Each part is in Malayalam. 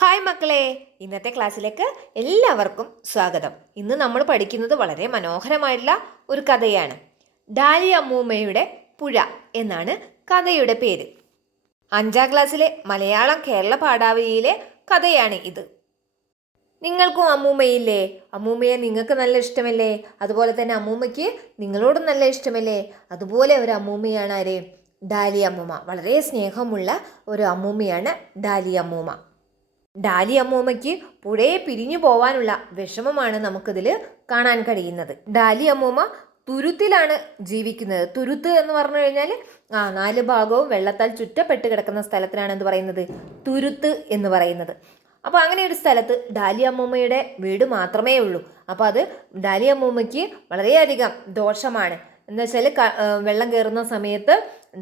ഹായ് മക്കളെ. ഇന്നത്തെ ക്ലാസ്സിലേക്ക് എല്ലാവർക്കും സ്വാഗതം. ഇന്ന് നമ്മൾ പഠിക്കുന്നത് വളരെ മനോഹരമായിട്ടുള്ള ഒരു കഥയാണ്. ഡാലി അമ്മൂമ്മയുടെ പുഴ എന്നാണ് കഥയുടെ പേര്. അഞ്ചാം ക്ലാസ്സിലെ മലയാളം കേരള പാഠാവലിയിലെ കഥയാണ് ഇത്. നിങ്ങൾക്കും അമ്മൂമ്മയില്ലേ? അമ്മൂമ്മയെ നിങ്ങൾക്ക് നല്ല ഇഷ്ടമല്ലേ? അതുപോലെ തന്നെ അമ്മൂമ്മയ്ക്ക് നിങ്ങളോടും നല്ല ഇഷ്ടമല്ലേ? അതുപോലെ ഒരു അമ്മൂമ്മയാണ് ആര്? ഡാലി അമ്മൂമ്മ. വളരെ സ്നേഹമുള്ള ഒരു അമ്മൂമ്മയാണ് ഡാലി അമ്മൂമ്മ. ഡാലി അമ്മൂമ്മയ്ക്ക് പുഴയെ പിരിഞ്ഞു പോവാനുള്ള വിഷമമാണ് നമുക്കിതിൽ കാണാൻ കഴിയുന്നത്. ഡാലി അമ്മൂമ്മ തുരുത്തിലാണ് ജീവിക്കുന്നത്. തുരുത്ത് എന്ന് പറഞ്ഞു കഴിഞ്ഞാൽ ആ നാല് ഭാഗവും വെള്ളത്താൽ ചുറ്റപ്പെട്ട് കിടക്കുന്ന സ്ഥലത്തിനാണ് എന്ത് പറയുന്നത്. തുരുത്ത് എന്ന് പറയുന്നത്. അപ്പോൾ അങ്ങനെ ഒരു സ്ഥലത്ത് ഡാലി അമ്മൂമ്മയുടെ വീട് മാത്രമേ ഉള്ളൂ. അപ്പോൾ അത് ഡാലി അമ്മൂമ്മയ്ക്ക് വളരെയധികം ദോഷമാണ്. എന്ന് വെച്ചാൽ വെള്ളം കയറുന്ന സമയത്ത്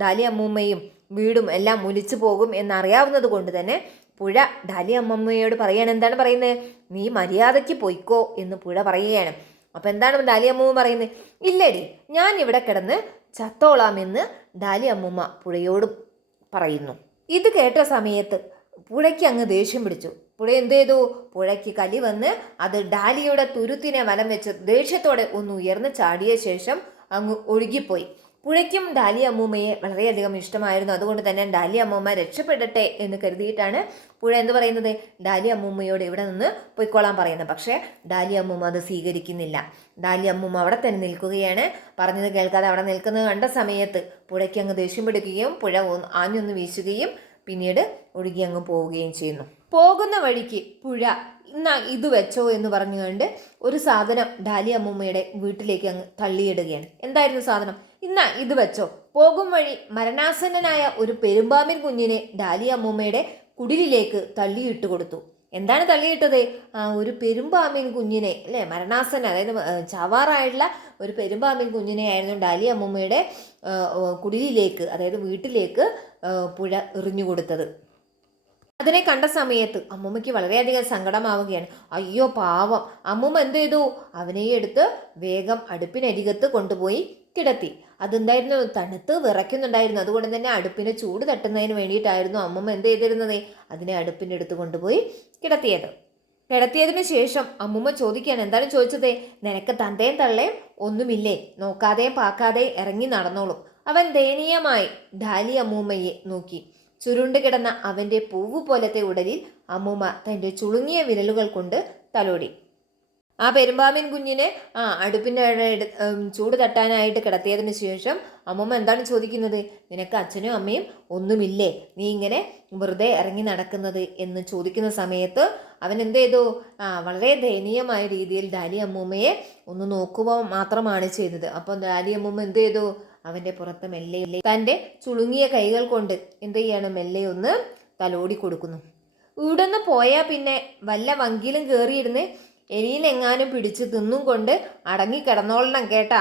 ഡാലി അമ്മൂമ്മയും വീടും എല്ലാം ഒലിച്ചു പോകും എന്നറിയാവുന്നത് കൊണ്ട് തന്നെ പുഴ. ഡാലി അമ്മമ്മയോട് പറയാണ് എന്താണ് പറയുന്നത് നീ മര്യാദയ്ക്ക് പോയിക്കോ എന്ന് പുഴ പറയുകയാണ്. അപ്പം എന്താണ് ഡാലി അമ്മൂമ്മ പറയുന്നത് ഇല്ലടി ഞാൻ ഇവിടെ കിടന്ന് ചത്തോളാമെന്ന് ഡാലി അമ്മമ്മ പുഴയോട് പറയുന്നു. ഇത് കേട്ട സമയത്ത് പുഴയ്ക്ക് അങ്ങ് ദേഷ്യം പിടിച്ചു. പുഴ എന്ത് ചെയ്തു? പുഴയ്ക്ക് കലി വന്ന് അത് ഡാലിയുടെ തുരുത്തിനെ വലം വെച്ച് ദേഷ്യത്തോടെ ഒന്ന് ഉയർന്ന് ചാടിയ ശേഷം അങ്ങ് ഒഴുകിപ്പോയി. പുഴയ്ക്കും ഡാലി അമ്മൂമ്മയെ വളരെയധികം ഇഷ്ടമായിരുന്നു. അതുകൊണ്ട് തന്നെ ഡാലി അമ്മൂമ്മ രക്ഷപ്പെടട്ടെ എന്ന് കരുതിയിട്ടാണ് പുഴ എന്ത് പറയുന്നത്? ഡാലി അമ്മൂമ്മയോട് ഇവിടെ നിന്ന് പൊയ്ക്കോളാൻ പറയുന്നത്. പക്ഷേ ഡാലി അമ്മൂമ്മ അത് സ്വീകരിക്കുന്നില്ല. ഡാലി അമ്മൂമ്മ അവിടെ തന്നെ നിൽക്കുകയാണ്. പറഞ്ഞത് കേൾക്കാതെ അവിടെ നിൽക്കുന്നത് കണ്ട സമയത്ത് പുഴയ്ക്ക് അങ്ങ് ദേഷ്യം പിടിക്കുകയും പുഴ ആഞ്ഞൊന്ന് വീശുകയും പിന്നീട് ഒഴുകി അങ്ങ് പോവുകയും ചെയ്യുന്നു. പോകുന്ന വഴിക്ക് പുഴ ഇന്നാ ഇത് വെച്ചോ എന്ന് പറഞ്ഞുകൊണ്ട് ഒരു സാധനം ഡാലി അമ്മൂമ്മയുടെ വീട്ടിലേക്ക് അങ്ങ് തള്ളിയിടുകയാണ്. എന്തായിരുന്നു സാധനം? ഇന്നാ ഇത് വെച്ചോ. പോകും വഴി മരണാസന്നനായ ഒരു പെരുമ്പാമ്പിൻ കുഞ്ഞിനെ ഡാലി അമ്മൂമ്മയുടെ കുടിലിലേക്ക് തള്ളിയിട്ട് കൊടുത്തു. എന്താണ് തള്ളിയിട്ടത്? ഒരു പെരുമ്പാമ്പിൻ കുഞ്ഞിനെ അല്ലേ? മരണാസന്ന അതായത് ചാവാറായിട്ടുള്ള ഒരു പെരുമ്പാമ്പിൻ കുഞ്ഞിനെ ആയിരുന്നു ഡാലി അമ്മൂമ്മയുടെ കുടിലിലേക്ക് അതായത് വീട്ടിലേക്ക് പുഴ എറിഞ്ഞു കൊടുത്തത്. അതിനെ കണ്ട സമയത്ത് അമ്മൂമ്മയ്ക്ക് വളരെയധികം സങ്കടമാവുകയാണ്. അയ്യോ പാവം. അമ്മൂമ്മ എന്ത് ചെയ്തു? അവനെ എടുത്ത് വേഗം അടുപ്പിനരികത്ത് കൊണ്ടുപോയി കിടത്തി. അതെന്തായിരുന്നു? തണുത്ത് വിറയ്ക്കുന്നുണ്ടായിരുന്നു. അതുകൊണ്ട് തന്നെ അടുപ്പിന് ചൂട് തട്ടുന്നതിന് വേണ്ടിയിട്ടായിരുന്നു അമ്മമ്മ എന്ത് ചെയ്തിരുന്നത്? അതിനെ അടുപ്പിന്റെ അടുത്ത് കൊണ്ടുപോയി കിടത്തിയത്. കിടത്തിയതിന് ശേഷം അമ്മൂമ്മ ചോദിക്കുകയാണ് എന്താണ് ചോദിച്ചത്? നിനക്ക് തന്തയും തള്ളയും ഒന്നുമില്ലേ? നോക്കാതെയും പാക്കാതെയും ഇറങ്ങി നടന്നോളും. അവൻ ദയനീയമായി ഡാലി അമ്മൂമ്മയെ നോക്കി. ചുരുണ്ട് കിടന്ന അവന്റെ പൂവ് പോലത്തെ ഉടലിൽ അമ്മൂമ്മ തന്റെ ചുളുങ്ങിയ വിരലുകൾ കൊണ്ട് തലോടി. ആ പെരുമ്പാമ്പിൻ കുഞ്ഞിനെ ആ അടുപ്പിന്റെ ചൂട് തട്ടാനായിട്ട് കിടത്തിയതിന് ശേഷം അമ്മമ്മ എന്താണ് ചോദിക്കുന്നത്? നിനക്ക് അച്ഛനും അമ്മയും ഒന്നുമില്ലേ? നീ ഇങ്ങനെ വെറുതെ ഇറങ്ങി നടക്കുന്നത് എന്ന് ചോദിക്കുന്ന സമയത്ത് അവൻ എന്ത് ചെയ്തു? ആ വളരെ ദയനീയമായ രീതിയിൽ ഡാലി അമ്മൂമ്മയെ ഒന്ന് നോക്കുക മാത്രമാണ് ചെയ്തത്. അപ്പോൾ ഡാലി അമ്മൂമ്മ എന്ത് ചെയ്തു? അവന്റെ പുറത്ത് മെല്ലെ തന്റെ ചുളുങ്ങിയ കൈകൾ കൊണ്ട് എന്ത് ചെയ്യാണ്? മെല്ലെ ഒന്ന് തലോടി കൊടുക്കുന്നു. ഇവിടുന്ന് പോയാൽ പിന്നെ വല്ല വങ്കിലും കയറിയിരുന്ന് എലിയിലെങ്ങാനും പിടിച്ച് തിന്നും കൊണ്ട് അടങ്ങി കിടന്നോളണം കേട്ടാ.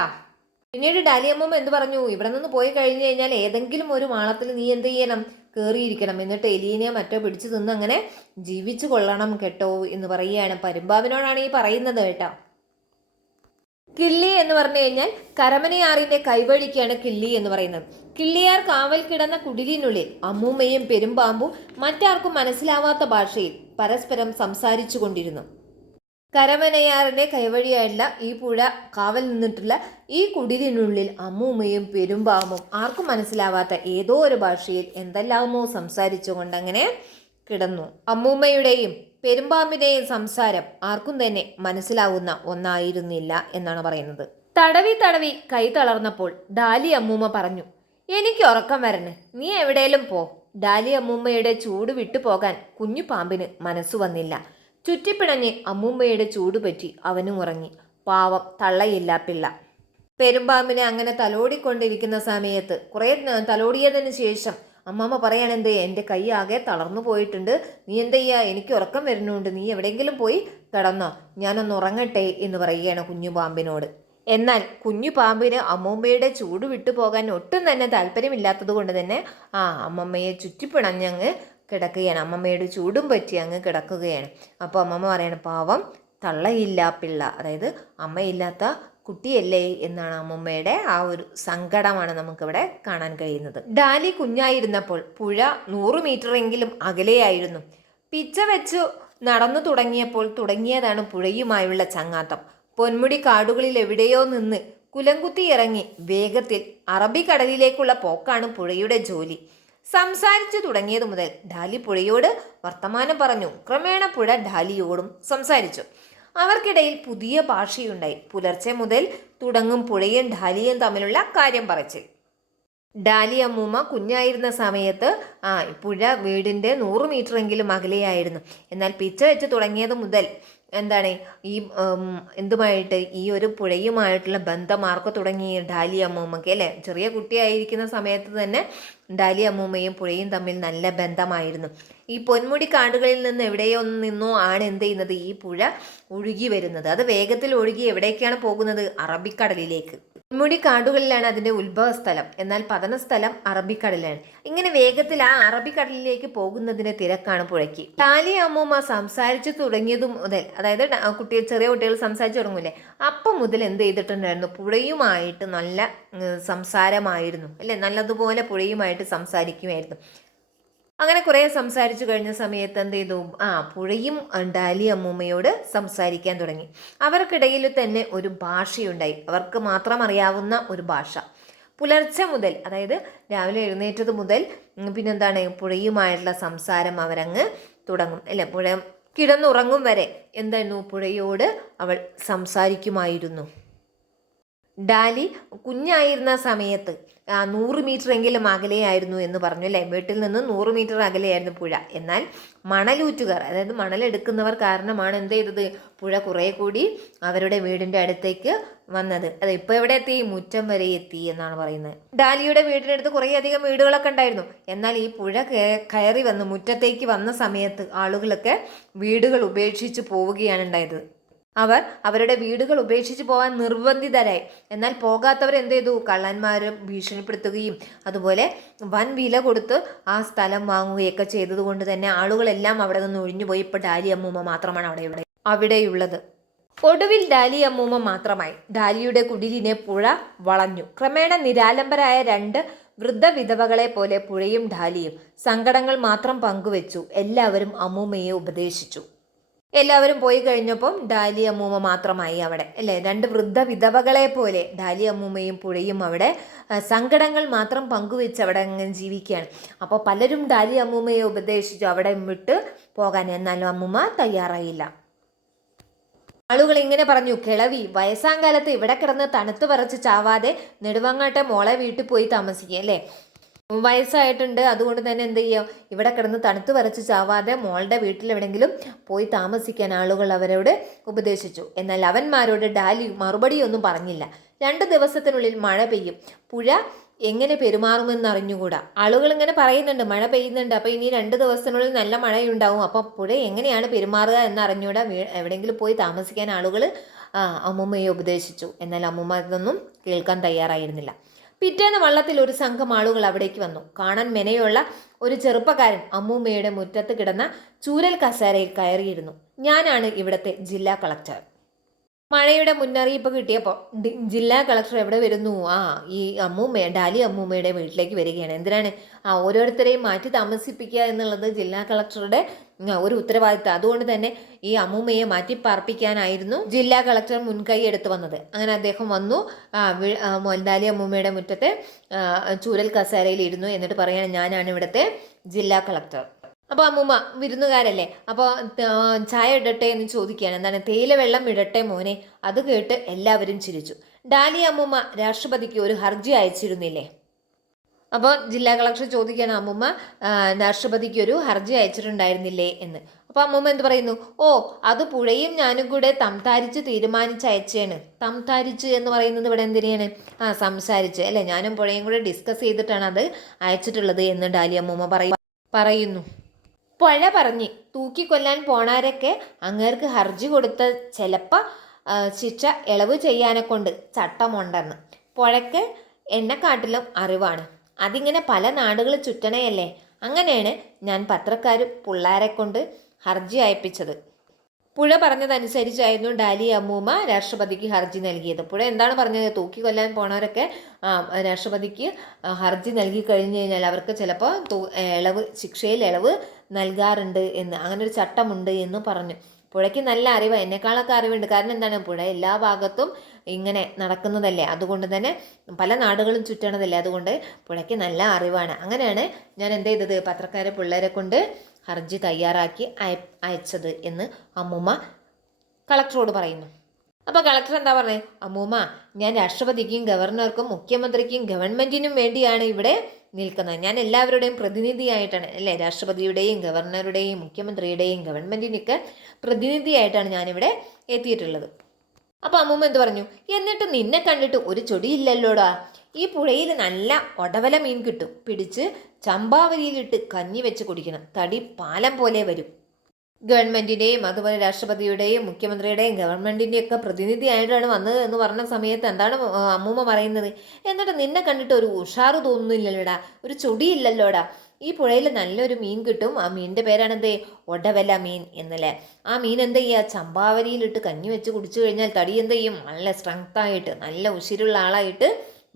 പിന്നീട് ഡാലിയമ്മ എന്ത് പറഞ്ഞു? ഇവിടെ നിന്ന് പോയി കഴിഞ്ഞു കഴിഞ്ഞാൽ ഏതെങ്കിലും ഒരു മാളത്തിൽ നീ എന്ത് ചെയ്യണം? കയറിയിരിക്കണം എന്നിട്ട് എലീനെ മറ്റോ പിടിച്ചു തിന്ന് അങ്ങനെ ജീവിച്ചു കൊള്ളണം കേട്ടോ എന്ന് പറയുകയാണ്. പരുമ്പാവിനോടാണ് ഈ പറയുന്നത് കേട്ടോ. കിള്ളി എന്ന് പറഞ്ഞു കഴിഞ്ഞാൽ കരമനയാറിന്റെ കൈവഴിക്കാണ് കിള്ളി എന്ന് പറയുന്നത്. കിള്ളിയാർ കാവൽ കിടന്ന കുടിലിനുള്ളിൽ അമ്മൂമ്മയും പെരുമ്പാമ്പും മറ്റാർക്കും മനസ്സിലാവാത്ത ഭാഷയിൽ പരസ്പരം സംസാരിച്ചു കൊണ്ടിരുന്നു. കരമനയാറിന്റെ കൈവഴിയായിട്ടുള്ള ഈ പുഴ കാവൽ നിന്നിട്ടുള്ള ഈ കുടിലിനുള്ളിൽ അമ്മൂമ്മയും പെരുമ്പാമ്പും ആർക്കും മനസ്സിലാവാത്ത ഏതോ ഒരു ഭാഷയിൽ എന്തെല്ലാമോ സംസാരിച്ചുകൊണ്ട് അങ്ങനെ കിടന്നു. അമ്മൂമ്മയുടെയും പെരുമ്പാമ്പിന്റെയും സംസാരം ആർക്കും തന്നെ മനസ്സിലാവുന്ന ഒന്നായിരുന്നില്ല എന്നാണ് പറയുന്നത്. തടവി തടവി കൈ തളർന്നപ്പോൾ ഡാലി അമ്മൂമ്മ പറഞ്ഞു എനിക്ക് ഉറക്കം വരണേ. നീ എവിടെയും പോ. ഡാലി അമ്മൂമ്മയുടെ ചൂട് വിട്ടു പോകാൻ കുഞ്ഞു പാമ്പിന് മനസ്സു വന്നില്ല. ചുറ്റിപ്പിണഞ്ഞ് അമ്മൂമ്മയുടെ ചൂട് പറ്റി അവനും ഉറങ്ങി. പാവം തള്ളയില്ല പിള്ള. പെരുമ്പാമ്പിനെ അങ്ങനെ തലോടിക്കൊണ്ടിരിക്കുന്ന സമയത്ത് കുറേ തലോടിയതിന് ശേഷം അമ്മമ്മ എന്തേ എന്റെ കൈ ആകെ തളർന്നു പോയിട്ടുണ്ട്. നീ എന്ത് ചെയ്യുക എനിക്ക് ഉറക്കം വരുന്നുണ്ട്. നീ എവിടെയെങ്കിലും പോയി കിടന്നോ. ഞാനൊന്ന് ഉറങ്ങട്ടെ എന്ന് പറയുകയാണ് കുഞ്ഞു പാമ്പിനോട്. എന്നാൽ കുഞ്ഞു പാമ്പിന് അമ്മൂമ്മയുടെ ചൂട് വിട്ടു പോകാൻ ഒട്ടും തന്നെ താല്പര്യമില്ലാത്തത് കൊണ്ട് തന്നെ ആ അമ്മമ്മയെ ചുറ്റിപ്പിണഞ്ഞങ്ങ് കിടക്കുകയാണ്. അമ്മമ്മയുടെ ചൂടും പറ്റി അങ്ങ് കിടക്കുകയാണ്. അപ്പോൾ അമ്മമ്മ പറയണം പാവം തള്ളയില്ല പിള്ള. അതായത് അമ്മയില്ലാത്ത കുട്ടിയല്ലേ എന്നാണ് അമ്മമ്മയുടെ ആ ഒരു സങ്കടമാണ് നമുക്കിവിടെ കാണാൻ കഴിയുന്നത്. ഡാലി കുഞ്ഞായിരുന്നപ്പോൾ പുഴ നൂറ് മീറ്ററെങ്കിലും അകലെയായിരുന്നു. പിച്ച വെച്ചു നടന്നു തുടങ്ങിയപ്പോൾ തുടങ്ങിയതാണ് പുഴയുമായുള്ള ചങ്ങാത്തം. പൊന്മുടി കാടുകളിൽ എവിടെയോ നിന്ന് കുലംകുത്തി ഇറങ്ങി വേഗത്തിൽ അറബിക്കടലിലേക്കുള്ള പോക്കാണ് പുഴയുടെ ജോലി. സംസാരിച്ചു തുടങ്ങിയതു മുതൽ ഡാലി പുഴയോട് വർത്തമാനം പറഞ്ഞു. ക്രമേണ പുഴ ഡാലിയോടും സംസാരിച്ചു. അവർക്കിടയിൽ പുതിയ ഭാഷയുണ്ടായി. പുലർച്ചെ മുതൽ തുടങ്ങും പുഴയും ഡാലിയും തമ്മിലുള്ള കാര്യം പറച്ചിൽ ഡാലി അമ്മൂമ്മ കുഞ്ഞായിരുന്ന സമയത്ത് ആ പുഴ വീടിന്റെ നൂറ് മീറ്ററെങ്കിലും അകലെയായിരുന്നു. എന്നാൽ പിച്ച വെച്ച് തുടങ്ങിയത് മുതൽ എന്താണ് ഈ എന്തുമായിട്ട് ഈ ഒരു പുഴയുമായിട്ടുള്ള ബന്ധം ആർക്ക് തുടങ്ങി? ഡാലി അമ്മൂമ്മയ്ക്ക് അല്ലേ? ചെറിയ കുട്ടിയായിരിക്കുന്ന സമയത്ത് തന്നെ ഡാലി അമ്മൂമ്മയും പുഴയും തമ്മിൽ നല്ല ബന്ധമായിരുന്നു. ഈ പൊന്മുടി കാടുകളിൽ നിന്ന് എവിടെയോ നിന്നോ ആണ് എന്ത് ചെയ്യുന്നത്? ഈ പുഴ ഒഴുകി വരുന്നത്. അത് വേഗത്തിൽ ഒഴുകി എവിടേക്കാണ് പോകുന്നത്? അറബിക്കടലിലേക്ക്. പൊന്മുടി കാടുകളിലാണ് അതിന്റെ ഉത്ഭവസ്ഥലം. എന്നാൽ പതന സ്ഥലം അറബിക്കടലാണ്. ഇങ്ങനെ വേഗത്തിൽ ആ അറബിക്കടലിലേക്ക് പോകുന്നതിന്റെ തിരക്കാണ് പുഴയ്ക്ക്. ടാലി അമ്മൂമ്മ സംസാരിച്ചു തുടങ്ങിയതു മുതൽ അതായത് കുട്ടികൾ ചെറിയ കുട്ടികൾ സംസാരിച്ചു തുടങ്ങൂലേ? അപ്പം മുതൽ എന്ത് ചെയ്തിട്ടുണ്ടായിരുന്നു? പുഴയുമായിട്ട് നല്ല സംസാരമായിരുന്നു. അല്ലേ? നല്ലതുപോലെ പുഴയുമായിട്ട് സംസാരിക്കുമായിരുന്നു. അങ്ങനെ കുറേ സംസാരിച്ചു കഴിഞ്ഞ സമയത്ത് എന്ത് ചെയ്തു? ആ പുഴയും ഡാലി അമ്മൂമ്മയോട് സംസാരിക്കാൻ തുടങ്ങി. അവർക്കിടയിൽ തന്നെ ഒരു ഭാഷയുണ്ടായി. അവർക്ക് മാത്രം അറിയാവുന്ന ഒരു ഭാഷ. പുലർച്ചെ മുതൽ അതായത് രാവിലെ എഴുന്നേറ്റത് മുതൽ പിന്നെന്താണ്? പുഴയുമായിട്ടുള്ള സംസാരം അവരങ്ങ് തുടങ്ങും. അല്ലെ? പുഴ കിടന്നുറങ്ങും വരെ എന്തായിരുന്നു? പുഴയോട് അവൾ സംസാരിക്കുമായിരുന്നു. ഡാലി കുഞ്ഞായിരുന്ന സമയത്ത് നൂറ് മീറ്റർ എങ്കിലും അകലെയായിരുന്നു എന്ന് പറഞ്ഞു അല്ലേ? വീട്ടിൽ നിന്ന് നൂറ് മീറ്റർ അകലെയായിരുന്നു പുഴ. എന്നാൽ മണലൂറ്റുകാർ അതായത് മണലെടുക്കുന്നവർ കാരണമാണ് എന്ത് ചെയ്തത്? പുഴ കുറേ കൂടി അവരുടെ വീടിന്റെ അടുത്തേക്ക് വന്നത്. അത് ഇപ്പോൾ എവിടെ എത്തി? മുറ്റം വരെ എത്തി എന്നാണ് പറയുന്നത്. ഡാലിയുടെ വീടിനടുത്ത് കുറേ അധികം വീടുകളൊക്കെ ഉണ്ടായിരുന്നു. എന്നാൽ ഈ പുഴ കയറി വന്ന് മുറ്റത്തേക്ക് വന്ന സമയത്ത് ആളുകളൊക്കെ വീടുകൾ ഉപേക്ഷിച്ച് പോവുകയാണ് ഉണ്ടായത്. അവർ അവരുടെ വീടുകൾ ഉപേക്ഷിച്ച് പോകാൻ നിർബന്ധിതരായി. എന്നാൽ പോകാത്തവർ എന്ത് ചെയ്തു? കള്ളന്മാർ ഭീഷണിപ്പെടുത്തുകയും അതുപോലെ വൻ വില കൊടുത്ത് ആ സ്ഥലം വാങ്ങുകയൊക്കെ ചെയ്തതുകൊണ്ട് തന്നെ ആളുകളെല്ലാം അവിടെ നിന്ന് ഒഴിഞ്ഞുപോയി. ഇപ്പോൾ ഡാലി അമ്മൂമ്മ മാത്രമാണ് അവിടെ ഇവിടെ അവിടെയുള്ളത്. ഒടുവിൽ ഡാലി അമ്മൂമ്മ മാത്രമായി. ഡാലിയുടെ കുടിലിനെ പുഴ വളഞ്ഞു. ക്രമേണ നിരാലംബരായ രണ്ട് വൃദ്ധ വിധവകളെ പോലെ പുഴയും ഡാലിയും സങ്കടങ്ങൾ മാത്രം പങ്കുവെച്ചു. എല്ലാവരും അമ്മൂമ്മയെ ഉപദേശിച്ചു. എല്ലാവരും പോയി കഴിഞ്ഞപ്പം ഡാലി അമ്മൂമ്മ മാത്രമായി അവിടെ അല്ലേ? രണ്ട് വൃദ്ധ വിധവകളെ പോലെ ഡാലി അമ്മൂമ്മയും പുഴയും അവിടെ സങ്കടങ്ങൾ മാത്രം പങ്കുവെച്ച് അവിടെ അങ്ങനെ ജീവിക്കുകയാണ്. അപ്പോൾ പലരും ഡാലി അമ്മൂമ്മയെ ഉപദേശിച്ചു അവിടെ വിട്ട് പോകാൻ. എന്നാലും അമ്മൂമ്മ തയ്യാറായില്ല. ആളുകൾ ഇങ്ങനെ പറഞ്ഞു കിളവി വയസ്സാം കാലത്ത് ഇവിടെ കിടന്ന് തണുത്ത് പറച്ച് ചാവാതെ നെടുവങ്ങാട്ടെ മോളെ വീട്ടിൽ പോയി താമസിക്കുക അല്ലേ? വയസ്സായിട്ടുണ്ട്. അതുകൊണ്ട് തന്നെ എന്ത് ചെയ്യുക ഇവിടെ കിടന്ന് തണുത്ത് വരച്ച് ചാവാതെ മോളുടെ വീട്ടിൽ എവിടെയെങ്കിലും പോയി താമസിക്കാൻ ആളുകൾ അവരോട് ഉപദേശിച്ചു. എന്നാൽ അവന്മാരോട് ഡാലി മറുപടിയൊന്നും പറഞ്ഞില്ല. രണ്ട് ദിവസത്തിനുള്ളിൽ മഴ പെയ്യും. പുഴ എങ്ങനെ പെരുമാറുമെന്ന് അറിഞ്ഞുകൂടാ? ആളുകൾ ഇങ്ങനെ പറയുന്നുണ്ട് മഴ പെയ്യുന്നുണ്ട്. അപ്പോൾ ഇനി രണ്ട് ദിവസത്തിനുള്ളിൽ നല്ല മഴയുണ്ടാവും. അപ്പോൾ പുഴ എങ്ങനെയാണ് പെരുമാറുക എന്ന് അറിഞ്ഞുകൂടാ? എവിടെയെങ്കിലും പോയി താമസിക്കാൻ ആളുകൾ അമ്മുമ്മയെ ഉപദേശിച്ചു. എന്നാൽ അമ്മുമ്മ ഇതൊന്നും കേൾക്കാൻ തയ്യാറായിരുന്നില്ല. പിറ്റേന്ന് വള്ളത്തിൽ ഒരു സംഘം ആളുകൾ അവിടേക്ക് വന്നു. കാണാൻ മെനയുള്ള ഒരു ചെറുപ്പക്കാരൻ അമ്മൂമ്മയുടെ മുറ്റത്ത് കിടന്ന ചൂരൽ കസേരയിൽ കയറിയിരുന്നു. ഞാനാണ് ഇവിടുത്തെ ജില്ലാ കളക്ടർ. മഴയുടെ മുന്നറിയിപ്പ് കിട്ടിയപ്പോൾ ജില്ലാ കളക്ടർ എവിടെ വരുന്നു? ആ ഈ അമ്മൂമ്മ ഡാലി അമ്മൂമ്മയുടെ വീട്ടിലേക്ക് വരികയാണ്. എന്തിനാണ്? ആ ഓരോരുത്തരെയും മാറ്റി താമസിപ്പിക്കുക എന്നുള്ളത് ജില്ലാ കളക്ടറുടെ ഒരു ഉത്തരവാദിത്തം. അതുകൊണ്ട് തന്നെ ഈ അമ്മൂമ്മയെ മാറ്റി പാർപ്പിക്കാനായിരുന്നു ജില്ലാ കളക്ടർ മുൻകൈ എടുത്തു വന്നത്. അങ്ങനെ അദ്ദേഹം വന്നു. മൊൽദാലി അമ്മൂമ്മയുടെ മുറ്റത്തെ ചൂരൽ കസേരയിൽ ഇരുന്നു. എന്നിട്ട് പറയാണ് ഞാനാണ് ഇവിടുത്തെ ജില്ലാ കളക്ടർ. അപ്പോൾ അമ്മൂമ്മ വിരുന്നുകാരല്ലേ? അപ്പോൾ ചായ ഇടട്ടെ എന്ന് ചോദിക്കുകയാണ്. എന്താണ് തേയില വെള്ളം ഇടട്ടെ മോനെ? അത് കേട്ട് എല്ലാവരും ചിരിച്ചു. ഡാലി അമ്മൂമ്മ രാഷ്ട്രപതിക്ക് ഒരു ഹർജി അയച്ചിരുന്നില്ലേ? അപ്പോൾ ജില്ലാ കളക്ടർ ചോദിക്കുകയാണ് അമ്മൂമ്മ രാഷ്ട്രപതിക്ക് ഒരു ഹർജി അയച്ചിട്ടുണ്ടായിരുന്നില്ലേ എന്ന്. അപ്പോൾ അമ്മൂമ്മ എന്ത് പറയുന്നു? ഓ അത് പുഴയും ഞാനും കൂടെ തംതാരിച്ച് തീരുമാനിച്ച് അയച്ചേണ് തംതാരിച്ച് എന്ന് പറയുന്നത് ഇവിടെ എന്തിനാണ് ആ സംസാരിച്ച്. അല്ലേ ഞാനും പുഴയും കൂടെ ഡിസ്കസ് ചെയ്തിട്ടാണ് അത് അയച്ചിട്ടുള്ളത് എന്ന് ഡാലി അമ്മൂമ്മ പറയുന്നു. പുഴ പറഞ്ഞ് തൂക്കിക്കൊല്ലാൻ പോണാരൊക്കെ അങ്ങേർക്ക് ഹർജി കൊടുത്ത ചിലപ്പോൾ ശിക്ഷ ഇളവ് ചെയ്യാനെ കൊണ്ട് ചട്ടമുണ്ടെന്ന്. പുഴയ്ക്ക് എന്നെക്കാട്ടിലും അറിവാണ്. അതിങ്ങനെ പല നാടുകൾ ചുറ്റണയല്ലേ? അങ്ങനെയാണ് ഞാൻ പത്രക്കാരും പിള്ളേരെ കൊണ്ട് ഹർജി അയപ്പിച്ചത്. പുഴ പറഞ്ഞതനുസരിച്ചായിരുന്നു ഡാലി അമ്മൂമ്മ രാഷ്ട്രപതിക്ക് ഹർജി നൽകിയത്. പുഴ എന്താണ് പറഞ്ഞത്? തൂക്കി കൊല്ലാൻ പോണവരൊക്കെ രാഷ്ട്രപതിക്ക് ഹർജി നൽകി കഴിഞ്ഞു കഴിഞ്ഞാൽ അവർക്ക് ചിലപ്പോൾ ഇളവ് ശിക്ഷയിൽ ഇളവ് നൽകാറുണ്ട് എന്ന് അങ്ങനെ ഒരു ചട്ടമുണ്ട് എന്ന് പറഞ്ഞു. പുഴയ്ക്ക് നല്ല അറിവ് എന്നെക്കാളൊക്കെ അറിവുണ്ട്. കാരണം എന്താണ്? പുഴ എല്ലാ ഭാഗത്തും ഇങ്ങനെ നടക്കുന്നതല്ലേ? അതുകൊണ്ട് തന്നെ പല നാടുകളും ചുറ്റണതല്ലേ? അതുകൊണ്ട് പുഴയ്ക്ക് നല്ല അറിവാണ്. അങ്ങനെയാണ് ഞാൻ എന്ത് ചെയ്തത്? പത്രക്കാരെ പിള്ളേരെ കൊണ്ട് ഹർജി തയ്യാറാക്കി അയ അയച്ചത് എന്ന് അമ്മുമ്മ കളക്ടറോട് പറയുന്നു. അപ്പോൾ കളക്ടർ എന്താ പറഞ്ഞത് അമ്മൂമ്മ ഞാൻ രാഷ്ട്രപതിക്കും ഗവർണർക്കും മുഖ്യമന്ത്രിക്കും ഗവൺമെന്റിനും വേണ്ടിയാണ് ഇവിടെ നിൽക്കുന്നത്. ഞാൻ എല്ലാവരുടെയും പ്രതിനിധിയായിട്ടാണ് അല്ലേ? രാഷ്ട്രപതിയുടെയും ഗവർണറുടെയും മുഖ്യമന്ത്രിയുടെയും ഗവൺമെന്റിനൊക്കെ പ്രതിനിധിയായിട്ടാണ് ഞാനിവിടെ എത്തിയിട്ടുള്ളത്. അപ്പോൾ അമ്മൂമ്മ എന്ത് പറഞ്ഞു? എന്നിട്ട് നിന്നെ കണ്ടിട്ട് ഒരു ചൊടിയില്ലല്ലോടാ? ഈ പുഴയിൽ നല്ല ഒടവല മീൻ കിട്ടും. പിടിച്ച് ചമ്പാവരിയിലിട്ട് കഞ്ഞി വെച്ച് കുടിക്കണം. തടി പാലം പോലെ വരും. ഗവൺമെന്റിന്റെയും അതുപോലെ രാഷ്ട്രപതിയുടെയും മുഖ്യമന്ത്രിയുടെയും ഗവൺമെന്റിന്റെയും ഒക്കെ പ്രതിനിധിയായിട്ടാണ് വന്നത് എന്ന് പറഞ്ഞ സമയത്ത് എന്താണ് അമ്മൂമ്മ പറയുന്നത്? എന്നിട്ട് നിന്നെ കണ്ടിട്ട് ഒരു ഉഷാറ് തോന്നുന്നില്ലല്ലോടാ ഒരു ചൊടിയില്ലല്ലോടാ. ഈ പുഴയിൽ നല്ലൊരു മീൻ കിട്ടും. ആ മീനിന്റെ പേരാണ് എന്തേ ഒടവല മീൻ എന്നല്ലേ. ആ മീൻ എന്ത് ചെയ്യുക ചമ്പാവരിയിലിട്ട് കഞ്ഞി വെച്ച് കുടിച്ചു കഴിഞ്ഞാൽ തടി എന്ത് ചെയ്യും? നല്ല സ്ട്രെങ്ത് ആയിട്ട് നല്ല ഉശിരുള്ള ആളായിട്ട്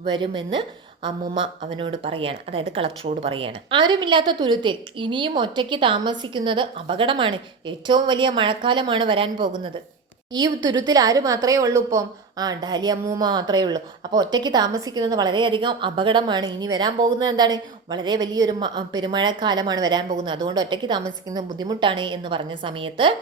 വരുമെന്ന് അമ്മുമ്മ അവനോട് പറയാണ്. അതായത് കളക്ടറോട് പറയാണ്. ആരുമില്ലാത്ത തുരുത്തിൽ ഇനിയും ഒറ്റയ്ക്ക് താമസിക്കുന്നത് അപകടമാണ്. ഏറ്റവും വലിയ മഴക്കാലമാണ് വരാൻ പോകുന്നത്. ഈ തുരുത്തിൽ ആര് മാത്രമേ ഉള്ളൂ ഇപ്പം? ആ ഡാലി അമ്മൂമ്മ മാത്രമേ ഉള്ളൂ. അപ്പോൾ ഒറ്റയ്ക്ക് താമസിക്കുന്നത് വളരെയധികം അപകടമാണ്. ഇനി വരാൻ പോകുന്നത് എന്താണ്? വളരെ വലിയൊരു പെരുമഴക്കാലമാണ് വരാൻ പോകുന്നത്. അതുകൊണ്ട് ഒറ്റയ്ക്ക് താമസിക്കുന്നത് ബുദ്ധിമുട്ടാണ് എന്ന് പറഞ്ഞ സമയത്ത്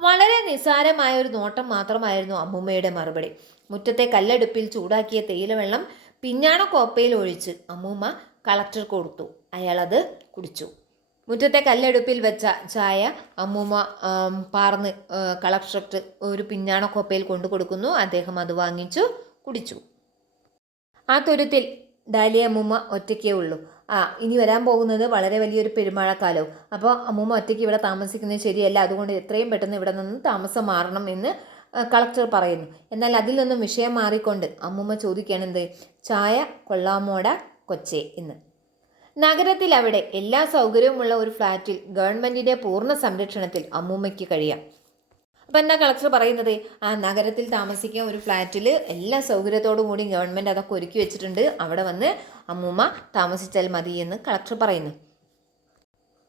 വളരെ നിസ്സാരമായ ഒരു നോട്ടം മാത്രമായിരുന്നു അമ്മൂമ്മയുടെ മറുപടി. മുറ്റത്തെ കല്ലെടുപ്പിൽ ചൂടാക്കിയ തേയിലവെള്ളം പിഞ്ഞാണ കോപ്പയിൽ ഒഴിച്ച് അമ്മൂമ്മ കളക്ടർ കൊടുത്തു. അയാളത് കുടിച്ചു. മുറ്റത്തെ കല്ലെടുപ്പിൽ വെച്ച ചായ അമ്മൂമ്മ പാർന്ന് കളക്ടർക്ക് ഒരു പിഞ്ഞാണ കോപ്പയിൽ കൊണ്ടു കൊടുക്കുന്നു. അദ്ദേഹം അത് വാങ്ങിച്ചു കുടിച്ചു. ആ തുരുത്തിൽ ഡാലിയ അമ്മൂമ്മ ഒറ്റയ്ക്കേ ഉള്ളൂ. ആ ഇനി വരാൻ പോകുന്നത് വളരെ വലിയൊരു പെരുമഴക്കാലവും. അപ്പോൾ അമ്മൂമ്മ ഒറ്റയ്ക്ക് ഇവിടെ താമസിക്കുന്നത് ശരിയല്ല. അതുകൊണ്ട് എത്രയും പെട്ടെന്ന് ഇവിടെ നിന്ന് താമസം മാറണം എന്ന് കളക്ടർ പറയുന്നു. എന്നാൽ അതിൽ നിന്നും വിഷയം മാറിക്കൊണ്ട് അമ്മുമ്മ ചോദിക്കുകയാണ് എന്ത് ചായ കൊള്ളാമോട കൊച്ചെ എന്ന്. നഗരത്തിൽ അവിടെ എല്ലാ സൗകര്യവുമുള്ള ഒരു ഫ്ലാറ്റിൽ ഗവൺമെന്റിന്റെ പൂർണ സംരക്ഷണത്തിൽ അമ്മൂമ്മയ്ക്ക് കഴിയാം. അപ്പം എന്താ കളക്ടർ പറയുന്നത്? ആ നഗരത്തിൽ താമസിക്കാൻ ഒരു ഫ്ലാറ്റിൽ എല്ലാ സൗകര്യത്തോടും കൂടി ഗവൺമെന്റ് അതൊക്കെ ഒരുക്കി വെച്ചിട്ടുണ്ട്. അവിടെ വന്ന് അമ്മൂമ്മ താമസിച്ചാൽ മതി എന്ന് കളക്ടർ പറയുന്നു.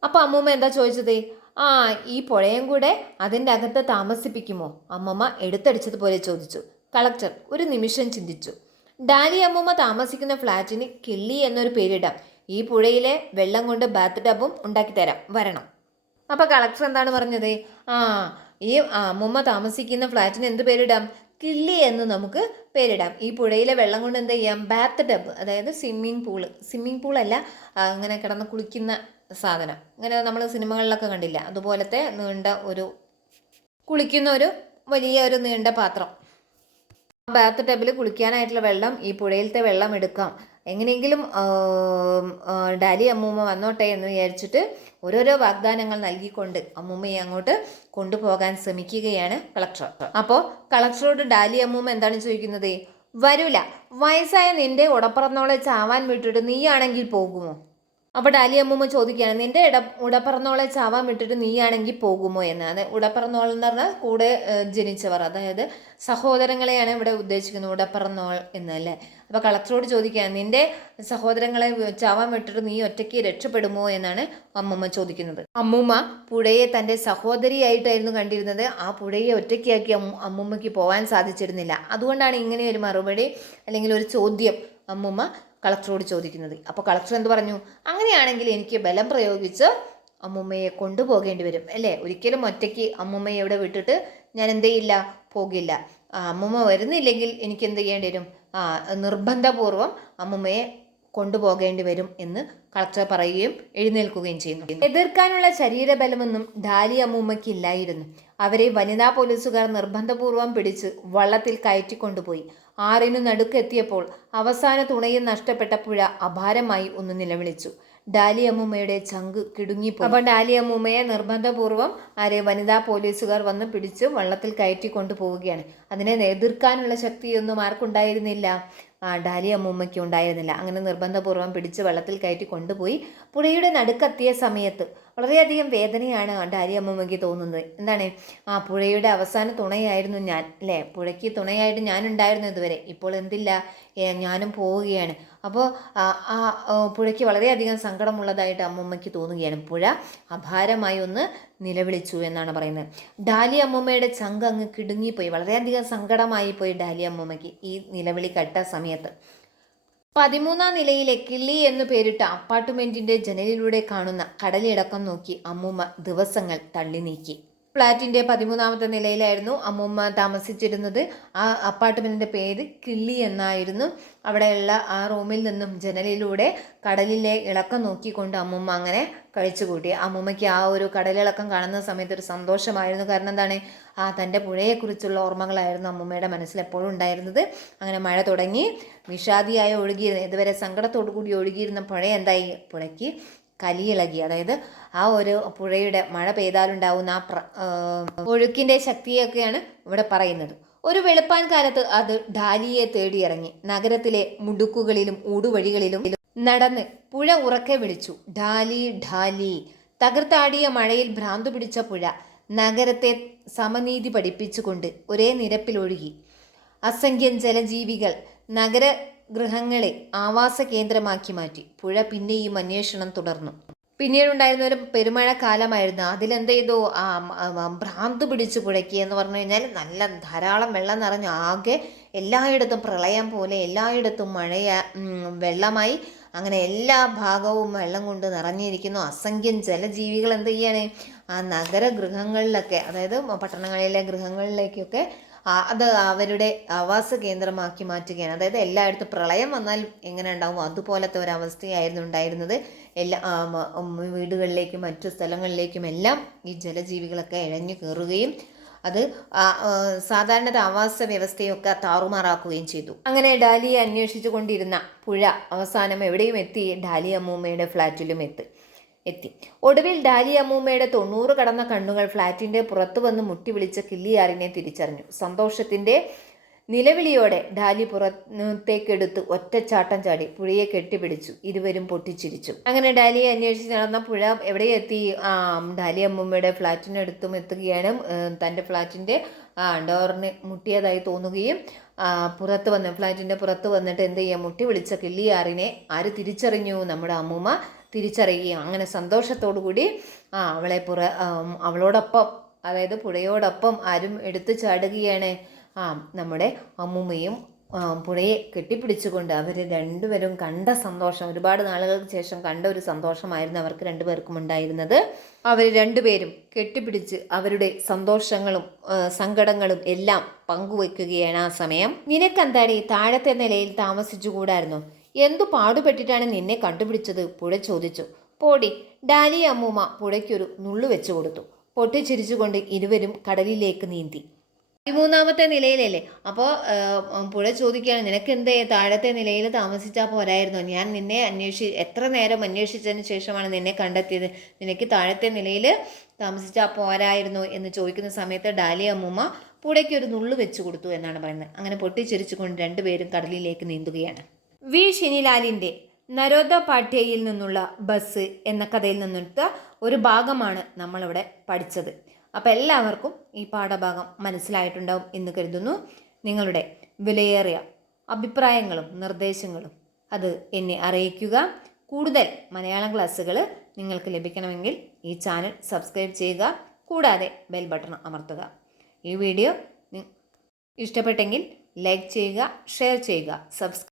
അപ്പോൾ അമ്മൂമ്മ എന്താ ചോദിച്ചത്? ആ ഈ പുഴയും കൂടെ അതിന്റെ അകത്ത് താമസിപ്പിക്കുമോ? അമ്മമ്മ എടുത്തടിച്ചതുപോലെ ചോദിച്ചു. കളക്ടർ ഒരു നിമിഷം ചിന്തിച്ചു. ഡാനി അമ്മമ്മ താമസിക്കുന്ന ഫ്ലാറ്റിന് കിള്ളി എന്നൊരു പേരിടാം. ഈ പുഴയിലെ വെള്ളം കൊണ്ട് ബാത്ത് ടബും ഉണ്ടാക്കി തരാം. വരണം. അപ്പോൾ കളക്ടർ എന്താണ് പറഞ്ഞത്? ആ ഈ അമ്മമ്മ താമസിക്കുന്ന ഫ്ലാറ്റിന് എന്ത് പേരിടാം? കിള്ളി എന്ന് നമുക്ക് പേരിടാം. ഈ പുഴയിലെ വെള്ളം കൊണ്ട് എന്ത് ചെയ്യാം? ബാത്ത് ടബ് അതായത് സ്വിമ്മിങ് പൂൾ. സ്വിമ്മിങ് പൂളല്ല അങ്ങനെ കിടന്ന് കുളിക്കുന്ന സാധനം. ഇങ്ങനെ നമ്മൾ സിനിമകളിലൊക്കെ കണ്ടില്ല? അതുപോലത്തെ നീണ്ട ഒരു കുളിക്കുന്ന ഒരു വലിയ ഒരു നീണ്ട പാത്രം. ബാത്ത് ടബിൽ കുളിക്കാനായിട്ടുള്ള വെള്ളം ഈ പുഴയിലത്തെ വെള്ളം എടുക്കാം. എങ്ങനെയെങ്കിലും ഡാലി അമ്മൂമ്മ വന്നോട്ടെ എന്ന് വിചാരിച്ചിട്ട് ഓരോരോ വാഗ്ദാനങ്ങൾ നൽകിക്കൊണ്ട് അമ്മൂമ്മയെ അങ്ങോട്ട് കൊണ്ടുപോകാൻ ശ്രമിക്കുകയാണ് കളക്ടർ. അപ്പോൾ കളക്ടറോട് ഡാലി അമ്മൂമ്മ എന്താണ് ചോദിക്കുന്നത്? വരൂല വയസ്സായ നിന്റെ ഉടപ്പറന്നോളെ ചാവാൻ വിട്ടിട്ട് നീയാണെങ്കിൽ പോകുമോ? അപ്പോൾ ഡാലി അമ്മൂമ്മ ചോദിക്കുകയാണ് നിന്റെ ഇട ഉടപ്പറന്നോളെ ചാവാൻ വിട്ടിട്ട് നീയാണെങ്കിൽ പോകുമോ എന്ന്? അത് ഉടപ്പറന്നോൾ എന്ന് പറഞ്ഞാൽ കൂടെ ജനിച്ചവർ അതായത് സഹോദരങ്ങളെയാണ് ഇവിടെ ഉദ്ദേശിക്കുന്നത് ഉടപ്പറന്നോൾ എന്നല്ലേ അപ്പോൾ കളക്ടറോട് ചോദിക്കുകയാണ് നിന്റെ സഹോദരങ്ങളെ ചാവാൻ വിട്ടിട്ട് നീ ഒറ്റയ്ക്ക് രക്ഷപ്പെടുമോ? എന്നാണ് അമ്മൂമ്മ ചോദിക്കുന്നത്. അമ്മൂമ്മ പുഴയെ തന്റെ സഹോദരിയായിട്ടായിരുന്നു കണ്ടിരുന്നത്. ആ പുഴയെ ഒറ്റയ്ക്കാക്കി അമ്മ അമ്മൂമ്മയ്ക്ക് പോകാൻ സാധിച്ചിരുന്നില്ല. അതുകൊണ്ടാണ് ഇങ്ങനെ ഒരു മറുപടി അല്ലെങ്കിൽ ഒരു ചോദ്യം അമ്മൂമ്മ കളക്ടറോട് ചോദിക്കുന്നത്. അപ്പോൾ കളക്ടർ എന്ത് പറഞ്ഞു? അങ്ങനെയാണെങ്കിൽ എനിക്ക് ബലം പ്രയോഗിച്ച് അമ്മൂമ്മയെ കൊണ്ടുപോകേണ്ടി വരും. അല്ലേ? ഒരിക്കലും ഒറ്റയ്ക്ക് അമ്മൂമ്മയെ ഇവിടെ വിട്ടിട്ട് ഞാൻ എന്ത് ചെയ്യില്ല? പോകില്ല. അമ്മൂമ്മ വരുന്നില്ലെങ്കിൽ എനിക്ക് എന്ത് ചെയ്യേണ്ടി വരും? നിർബന്ധപൂർവം അമ്മൂമ്മയെ കൊണ്ടുപോകേണ്ടി വരും എന്ന് കളക്ടർ പറയുകയും എഴുന്നേൽക്കുകയും ചെയ്യുന്നു. എതിർക്കാനുള്ള ശരീരബലമൊന്നും ഡാലി അമ്മൂമ്മയ്ക്ക് ഇല്ലായിരുന്നു അവരെ വനിതാ പോലീസുകാർ നിർബന്ധപൂർവം പിടിച്ച് വള്ളത്തിൽ കയറ്റിക്കൊണ്ടുപോയി. ആറിനു നടുക്കെത്തിയപ്പോൾ അവസാന തുണയും നഷ്ടപ്പെട്ട പുഴ അപാരമായി ഒന്ന് നിലവിളിച്ചു. ഡാലി അമ്മൂമ്മയുടെ ചങ്ക് കിടുങ്ങിപ്പോയി. അപ്പോൾ ഡാലി അമ്മൂമ്മയെ നിർബന്ധപൂർവം ആരെ വനിതാ പോലീസുകാർ വന്ന് പിടിച്ച് വള്ളത്തിൽ കയറ്റി കൊണ്ടുപോവുകയാണ്. അതിനെ എതിർക്കാനുള്ള ശക്തിയൊന്നും ആർക്കുണ്ടായിരുന്നില്ല. ഡാലി അമ്മൂമ്മയ്ക്ക് ഉണ്ടായിരുന്നില്ല. അങ്ങനെ നിർബന്ധപൂർവം പിടിച്ച് വള്ളത്തിൽ കയറ്റി കൊണ്ടുപോയി. പുഴയുടെ നടുക്കെത്തിയ സമയത്ത് വളരെയധികം വേദനയാണ് ഡാലി അമ്മമ്മയ്ക്ക് തോന്നുന്നത്. എന്താണ്? ആ പുഴയുടെ അവസാന തുണയായിരുന്നു ഞാൻ അല്ലേ? പുഴയ്ക്ക് തുണയായിട്ട് ഞാനുണ്ടായിരുന്നു ഇതുവരെ. ഇപ്പോൾ എന്തില്ല? ഞാനും പോവുകയാണ്. അപ്പോൾ ആ, പുഴയ്ക്ക് വളരെയധികം സങ്കടമുള്ളതായിട്ട് അമ്മമ്മയ്ക്ക് തോന്നുകയാണ്. പുഴ അപാരമായി ഒന്ന് നിലവിളിച്ചു എന്നാണ് പറയുന്നത്. ഡാലി അമ്മമ്മയുടെ ചങ്ക് അങ്ങ് കിടുങ്ങിപ്പോയി. വളരെയധികം സങ്കടമായി പോയി ഡാലി അമ്മമ്മയ്ക്ക് ഈ നിലവിളി കേട്ട സമയത്ത്. പതിമൂന്നാം നിലയിലെ കിള്ളി എന്നു പേരിട്ട അപ്പാർട്ട്മെന്റിന്റെ ജനലിലൂടെ കാണുന്ന കടലിടക്കം നോക്കി അമ്മൂമ്മ ദിവസങ്ങൾ തള്ളി നീക്കി. ഫ്ലാറ്റിന്റെ പതിമൂന്നാമത്തെ നിലയിലായിരുന്നു അമ്മൂമ്മ താമസിച്ചിരുന്നത്. ആ അപ്പാർട്ട്മെന്റിന്റെ പേര് കിള്ളി എന്നായിരുന്നു. അവിടെയുള്ള ആ റൂമിൽ നിന്നും ജനലിലൂടെ കടലിലെ ഇളക്കം നോക്കിക്കൊണ്ട് അമ്മൂമ്മ അങ്ങനെ കഴിച്ചുകൂട്ടി. അമ്മൂമ്മയ്ക്ക് ആ ഒരു കടലിളക്കം കാണുന്ന സമയത്ത് ഒരു സന്തോഷമായിരുന്നു. കാരണം എന്താണ്? ആ തന്റെ പുഴയെക്കുറിച്ചുള്ള ഓർമ്മകളായിരുന്നു അമ്മൂമ്മയുടെ മനസ്സിൽ എപ്പോഴും ഉണ്ടായിരുന്നത്. അങ്ങനെ മഴ തുടങ്ങി വിഷാദിയായി ഒഴുകിയിരുന്ന ഇതുവരെ സങ്കടത്തോടു കൂടി ഒഴുകിയിരുന്ന പുഴ എന്തായി? പുഴയ്ക്ക് കലിയിളകി. അതായത് ആ ഒരു പുഴയുടെ മഴ പെയ്താലുണ്ടാവുന്ന ആ പ്ര ഒഴുക്കിന്റെ ശക്തിയൊക്കെയാണ് ഇവിടെ പറയുന്നത്. ഒരു വെളുപ്പാൻ കാലത്ത് അത് ഡാലിയെ തേടിയിറങ്ങി. നഗരത്തിലെ മുടുക്കുകളിലും ഊടുവഴികളിലും നടന്ന് പുഴ ഉറക്കെ വിളിച്ചു. ഡാലി ഡാലി. തകർത്താടിയ മഴയിൽ ഭ്രാന്തു പിടിച്ച പുഴ നഗരത്തെ സമനീതി പഠിപ്പിച്ചുകൊണ്ട് ഒരേ നിരപ്പിലൊഴുകി. അസംഖ്യം ജലജീവികൾ നഗരഗൃഹങ്ങളെ ആവാസ കേന്ദ്രമാക്കി മാറ്റി. പുഴ പിന്നെയും അന്വേഷണം തുടർന്നു. പിന്നീടുണ്ടായിരുന്ന ഒരു പെരുമഴ കാലമായിരുന്നു അതിലെന്ത് ചെയ്തു ആ ഭ്രാന്ത് പിടിച്ച് പുഴയ്ക്ക് എന്ന് പറഞ്ഞു കഴിഞ്ഞാൽ നല്ല ധാരാളം വെള്ളം നിറഞ്ഞു. ആകെ എല്ലായിടത്തും പ്രളയം പോലെ എല്ലായിടത്തും മഴയ വെള്ളമായി. അങ്ങനെ എല്ലാ ഭാഗവും വെള്ളം കൊണ്ട് നിറഞ്ഞിരിക്കുന്നു. അസംഖ്യം ജലജീവികൾ എന്ത് ചെയ്യാണ്? ആ നഗര ഗൃഹങ്ങളിലൊക്കെ അതായത് പട്ടണങ്ങളിലെ ഗൃഹങ്ങളിലേക്കൊക്കെ അത് അവരുടെ ആവാസ കേന്ദ്രമാക്കി മാറ്റുകയാണ്. അതായത് എല്ലായിടത്തും പ്രളയം വന്നാൽ എങ്ങനെ ഉണ്ടാവും? അതുപോലത്തെ ഒരവസ്ഥയായിരുന്നു ഉണ്ടായിരുന്നത്. എല്ലാ വീടുകളിലേക്കും മറ്റു സ്ഥലങ്ങളിലേക്കും എല്ലാം ഈ ജലജീവികളൊക്കെ ഇഴഞ്ഞു കയറുകയും അത് സാധാരണ ആവാസ വ്യവസ്ഥയൊക്കെ താറുമാറാക്കുകയും ചെയ്തു. അങ്ങനെ ഡാലിയെ അന്വേഷിച്ചു കൊണ്ടിരുന്ന പുഴ അവസാനം എവിടെയും എത്തി ഡാലി അമ്മൂമ്മയുടെ ഫ്ലാറ്റിലും എത്തി. എത്തി. ഒടുവിൽ ഡാലി അമ്മൂമ്മയുടെ തൊണ്ണൂറ് കടന്ന കണ്ണുകൾ ഫ്ലാറ്റിന്റെ പുറത്തു വന്ന് മുട്ടി വിളിച്ച കിള്ളിയാറിനെ തിരിച്ചറിഞ്ഞു. സന്തോഷത്തിന്റെ നിലവിളിയോടെ ഡാലി പുറത്തേക്കെടുത്ത് ഒറ്റച്ചാട്ടം ചാടി പുഴയെ കെട്ടിപ്പിടിച്ചു. ഇരുവരും പൊട്ടിച്ചിരിച്ചു. അങ്ങനെ ഡാലിയെ അന്വേഷിച്ച് നടന്ന പുഴ എവിടെ എത്തി? ഡാലി അമ്മൂമ്മയുടെ ഫ്ലാറ്റിനടുത്തും എത്തുകയാണ്. തന്റെ ഫ്ലാറ്റിന്റെ ഡോറിന് മുട്ടിയതായി തോന്നുകയും പുറത്ത് വന്ന് ഫ്ലാറ്റിന്റെ പുറത്ത് വന്നിട്ട് എന്ത് ചെയ്യുക മുട്ടി വിളിച്ച കിള്ളിയാറിനെ ആര് തിരിച്ചറിഞ്ഞു? നമ്മുടെ അമ്മൂമ്മ തിരിച്ചറിയുകയും അങ്ങനെ സന്തോഷത്തോടു കൂടി ആ അവളെ പുറ അവളോടൊപ്പം അതായത് പുഴയോടൊപ്പം ആരും എടുത്തു ചാടുകയാണ്. ആ നമ്മുടെ അമ്മൂമ്മയും പുഴയെ കെട്ടിപ്പിടിച്ചുകൊണ്ട് അവർ രണ്ടുപേരും കണ്ട സന്തോഷം ഒരുപാട് നാളുകൾക്ക് ശേഷം കണ്ട ഒരു സന്തോഷമായിരുന്നു അവർക്ക് രണ്ടുപേർക്കും ഉണ്ടായിരുന്നത്. അവർ രണ്ടുപേരും കെട്ടിപ്പിടിച്ച് അവരുടെ സന്തോഷങ്ങളും സങ്കടങ്ങളും എല്ലാം പങ്കുവെക്കുകയാണ് ആ സമയം. നിനക്കെന്താടി താഴത്തെ നിലയിൽ താമസിച്ചുകൂടായിരുന്നോ? എന്തു പാടുപെട്ടിട്ടാണ് നിന്നെ കണ്ടുപിടിച്ചത്? പുഴ ചോദിച്ചു. പോടി ഡാലി അമ്മൂമ്മ പുഴയ്ക്കൊരു നുള്ളു വെച്ചു കൊടുത്തു. പൊട്ടിച്ചിരിച്ചുകൊണ്ട് ഇരുവരും കടലിലേക്ക് നീന്തി. പതിമൂന്നാമത്തെ നിലയിലല്ലേ? അപ്പോൾ പുഴ ചോദിക്കുകയാണ് നിനക്ക് എന്തേ താഴത്തെ നിലയിൽ താമസിച്ചാൽ പോരായിരുന്നു. ഞാൻ നിന്നെ അന്വേഷി എത്ര നേരം അന്വേഷിച്ചതിന് ശേഷമാണ് നിന്നെ കണ്ടെത്തിയത്? നിനക്ക് താഴത്തെ നിലയിൽ താമസിച്ചാൽ പോരായിരുന്നു? എന്ന് ചോദിക്കുന്ന സമയത്ത് ഡാലി അമ്മൂമ്മ പുഴയ്ക്ക് ഒരു നുള്ളു വെച്ചു കൊടുത്തു എന്നാണ് പറയുന്നത്. അങ്ങനെ പൊട്ടിച്ചിരിച്ചുകൊണ്ട് രണ്ടുപേരും കടലിലേക്ക് നീന്തുകയാണ്. വി. ഷിനിലാലിന്റെ നരോദ പാഠ്യയിൽ നിന്നുള്ള ബസ് എന്ന കഥയിൽ നിന്നെടുത്ത ഒരു ഭാഗമാണ് നമ്മളിവിടെ പഠിച്ചത്. അപ്പോൾ എല്ലാവർക്കും ഈ പാഠഭാഗം മനസ്സിലായിട്ടുണ്ടാവും എന്ന് കരുതുന്നു. നിങ്ങളുടെ വിലയേറിയ അഭിപ്രായങ്ങളും നിർദ്ദേശങ്ങളും അത് എന്നെ അറിയിക്കുക. കൂടുതൽ മലയാളം ക്ലാസ്സുകൾ നിങ്ങൾക്ക് ലഭിക്കണമെങ്കിൽ ഈ ചാനൽ സബ്സ്ക്രൈബ് ചെയ്യുക. കൂടാതെ ബെൽ ബട്ടൺ അമർത്തുക. ഈ വീഡിയോ ഇഷ്ടപ്പെട്ടെങ്കിൽ ലൈക്ക് ചെയ്യുക ഷെയർ ചെയ്യുക സബ്സ്ക്രൈബ്